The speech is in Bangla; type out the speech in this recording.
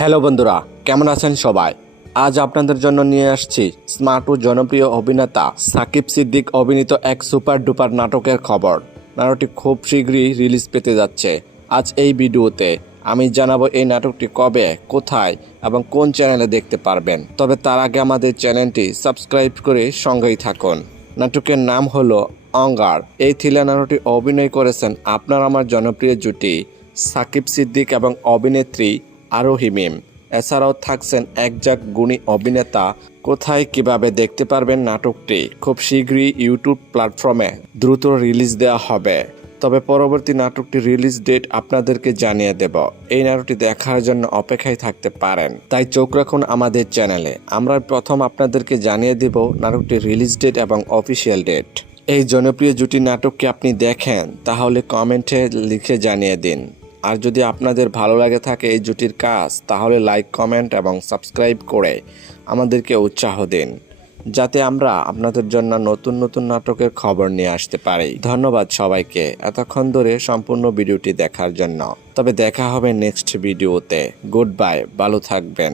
হ্যালো বন্ধুরা, কেমন আছেন সবাই? আজ আপনাদের জন্য নিয়ে আসছি স্মার্ট ও জনপ্রিয় অভিনেতা সাকিব সিদ্দিক অভিনীত এক সুপার ডুপার নাটকের খবর। নাটকটি খুব শীঘ্রই রিলিজ পেতে যাচ্ছে। আজ এই ভিডিওতে আমি জানাব এই নাটকটি কবে, কোথায় এবং কোন চ্যানেলে দেখতে পারবেন। তবে তার আগে আমাদের চ্যানেলটি সাবস্ক্রাইব করে সঙ্গেই থাকুন। নাটকের নাম হলো অঙ্গার। এই থ্রিলার নাটকটি অভিনয় করেছেন আপনার আমার জনপ্রিয় জুটি সাকিব সিদ্দিক এবং অভিনেত্রী আরোহী মিম এছাড়াও থাকছেন একজাক গুণী অভিনেতা। কোথায় কীভাবে দেখতে পারবেন নাটকটি? খুব শীঘ্রই ইউটিউব প্ল্যাটফর্মে দ্রুত রিলিজ দেওয়া হবে। তবে পরবর্তী নাটকটি রিলিজ ডেট আপনাদেরকে জানিয়ে দেব। এই নাটকটি দেখার জন্য অপেক্ষায় থাকতে পারেন। তাই চোখ রাখুন আমাদের চ্যানেলে। আমরা প্রথম আপনাদেরকে জানিয়ে দেব নাটকটির রিলিজ ডেট এবং অফিসিয়াল ডেট। এই জনপ্রিয় জুটি নাটককে আপনি দেখেন, তাহলে কমেন্টে লিখে জানিয়ে দিন। আর যদি আপনাদের ভালো লাগে থাকে এই জুটির কাজ, তাহলে লাইক কমেন্ট এবং সাবস্ক্রাইব করে আমাদেরকে উৎসাহ দিন, যাতে আমরা আপনাদের জন্য নতুন নতুন নাটকের খবর নিয়ে আসতে পারি। ধন্যবাদ সবাইকে এতক্ষণ ধরে সম্পূর্ণ ভিডিওটি দেখার জন্য। তবে দেখা হবে নেক্সট ভিডিওতে গুড বাই ভালো থাকবেন।